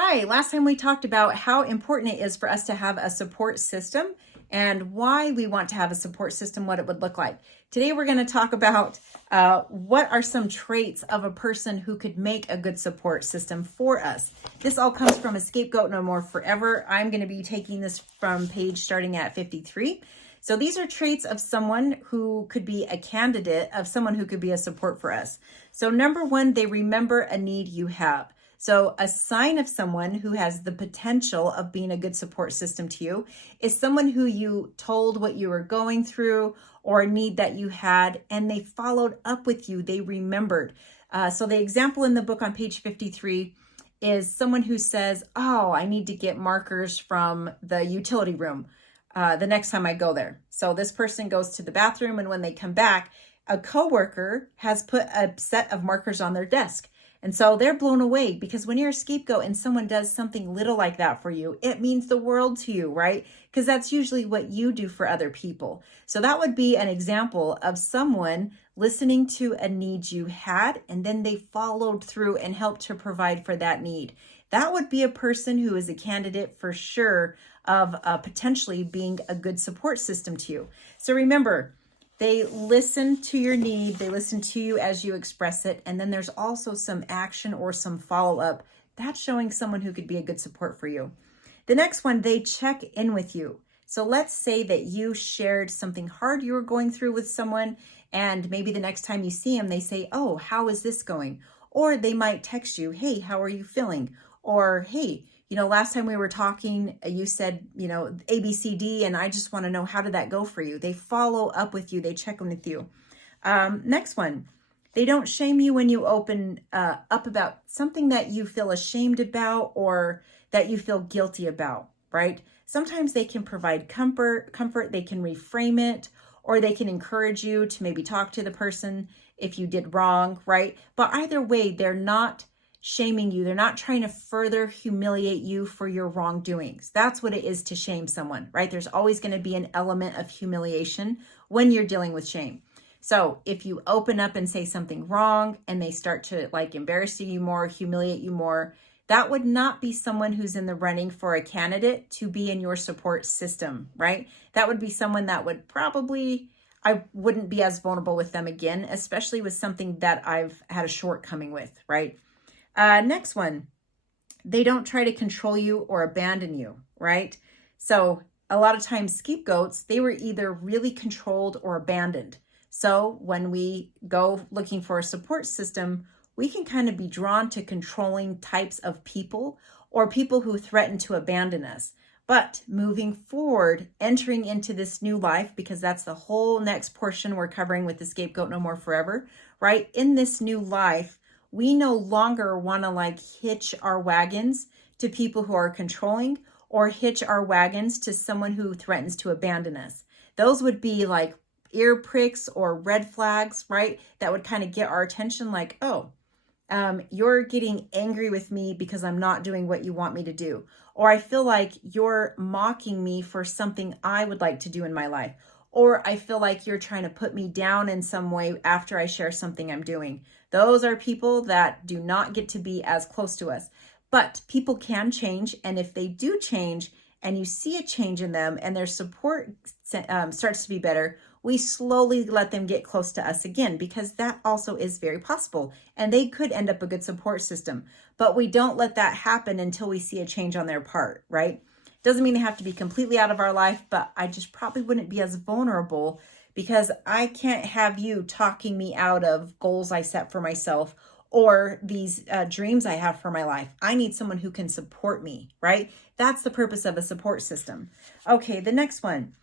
Hi, last time we talked about how important it is for us to have a support system and why we want to have a support system, what it would look like. Today, we're going to talk about what are some traits of a person who could make a good support system for us. This all comes from a Scapegoat No More Forever. I'm going to be taking this from page starting at 53. So these are traits of someone who could be a candidate of someone who could be a support for us. So number one, they remember a need you have. So a sign of someone who has the potential of being a good support system to you is someone who you told what you were going through or a need that you had, and they followed up with you. They remembered. So the example in the book on page 53 is someone who says, oh, I need to get markers from the utility room the next time I go there. So this person goes to the bathroom, and when they come back, a coworker has put a set of markers on their desk. And so they're blown away because when you're a scapegoat and someone does something little like that for you, it means the world to you, right? Because that's usually what you do for other people. So that would be an example of someone listening to a need you had, and then they followed through and helped to provide for that need. That would be a person who is a candidate for sure of potentially being a good support system to you. So remember, they listen to your need, they listen to you as you express it, and then there's also some action or some follow-up. That's showing someone who could be a good support for you. The next one, they check in with you. So let's say that you shared something hard you were going through with someone, and maybe the next time you see them, they say, oh, how is this going? Or they might text you, hey, how are you feeling? Or, hey, last time we were talking, you said, A, B, C, D, and I just want to know, how did that go for you? They follow up with you. They check in with you. Next one, they don't shame you when you open up about something that you feel ashamed about or that you feel guilty about, right? Sometimes they can provide comfort, they can reframe it, or they can encourage you to maybe talk to the person if you did wrong, right? But either way, they're not shaming you. They're not trying to further humiliate you for your wrongdoings. That's what it is to shame someone, right? There's always going to be an element of humiliation when you're dealing with shame. So if you open up and say something wrong and they start to embarrass you more, humiliate you more, that would not be someone who's in the running for a candidate to be in your support system, right? That would be someone that would probably, I wouldn't be as vulnerable with them again, especially with something that I've had a shortcoming with, right? Next one, they don't try to control you or abandon you, right? So a lot of times scapegoats, they were either really controlled or abandoned. So when we go looking for a support system, we can kind of be drawn to controlling types of people or people who threaten to abandon us. But moving forward, entering into this new life, because that's the whole next portion we're covering with the Scapegoat No More Forever, right? In this new life, we no longer want to hitch our wagons to people who are controlling or hitch our wagons to someone who threatens to abandon us. Those would be ear pricks or red flags, right? That would kind of get our attention you're getting angry with me because I'm not doing what you want me to do. Or I feel like you're mocking me for something I would like to do in my life. Or I feel like you're trying to put me down in some way after I share something I'm doing. Those are people that do not get to be as close to us. But people can change. And if they do change and you see a change in them and their support starts to be better, we slowly let them get close to us again, because that also is very possible. And they could end up a good support system. But we don't let that happen until we see a change on their part, right? Doesn't mean they have to be completely out of our life, but I just probably wouldn't be as vulnerable because I can't have you talking me out of goals I set for myself or these dreams I have for my life. I need someone who can support me, right? That's the purpose of a support system. Okay, the next one.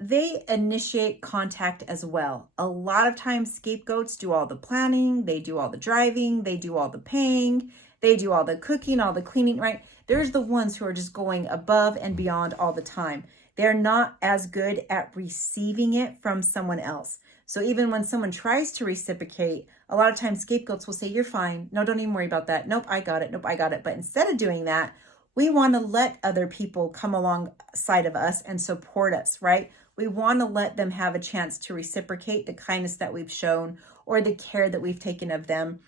They initiate contact as well. A lot of times scapegoats do all the planning, they do all the driving, they do all the paying, they do all the cooking, all the cleaning, right? There's the ones who are just going above and beyond all the time. They're not as good at receiving it from someone else. So even when someone tries to reciprocate, a lot of times scapegoats will say, you're fine. No, don't even worry about that. Nope, I got it. Nope, I got it. But instead of doing that, we want to let other people come alongside of us and support us, right? We want to let them have a chance to reciprocate the kindness that we've shown or the care that we've taken of them.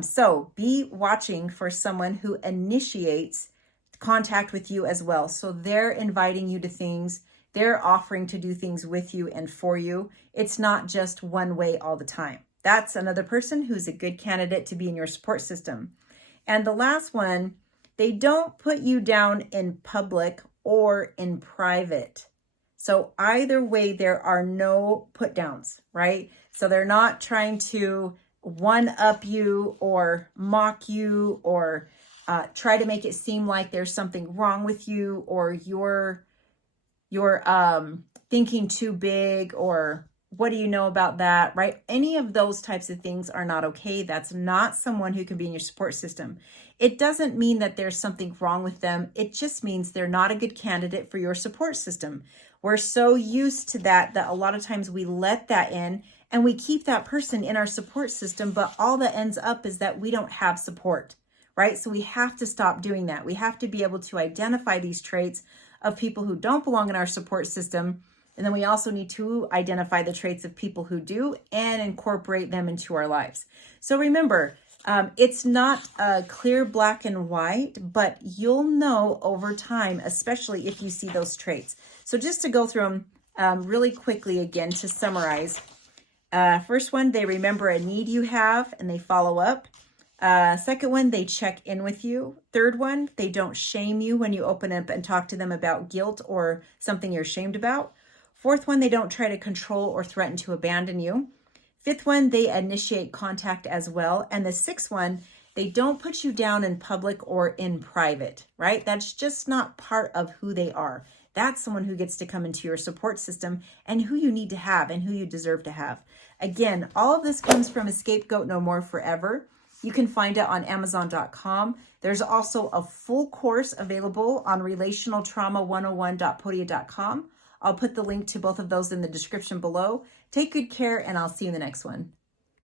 So be watching for someone who initiates contact with you as well. So they're inviting you to things, they're offering to do things with you and for you. It's not just one way all the time. That's another person who's a good candidate to be in your support system. And the last one, they don't put you down in public or in private. So either way, there are no put downs, right? So they're not trying to one up you or mock you or try to make it seem like there's something wrong with you or you're thinking too big or what do you know about that, right? Any of those types of things are not okay. That's not someone who can be in your support system. It doesn't mean that there's something wrong with them. It just means they're not a good candidate for your support system. We're so used to that a lot of times we let that in and we keep that person in our support system, but all that ends up is that we don't have support, right? So we have to stop doing that. We have to be able to identify these traits of people who don't belong in our support system. And then we also need to identify the traits of people who do and incorporate them into our lives. So remember, it's not clear, black and white, but you'll know over time, especially if you see those traits. So just to go through them really quickly again to summarize. First one, they remember a need you have and they follow up. Second one, they check in with you. Third one, they don't shame you when you open up and talk to them about guilt or something you're ashamed about. Fourth one, they don't try to control or threaten to abandon you. Fifth one, they initiate contact as well. And the sixth one, they don't put you down in public or in private, right? That's just not part of who they are. That's someone who gets to come into your support system and who you need to have and who you deserve to have. Again, all of this comes from A Scapegoat No More Forever. You can find it on Amazon.com. There's also a full course available on relationaltrauma101.podia.com. I'll put the link to both of those in the description below. Take good care, and I'll see you in the next one.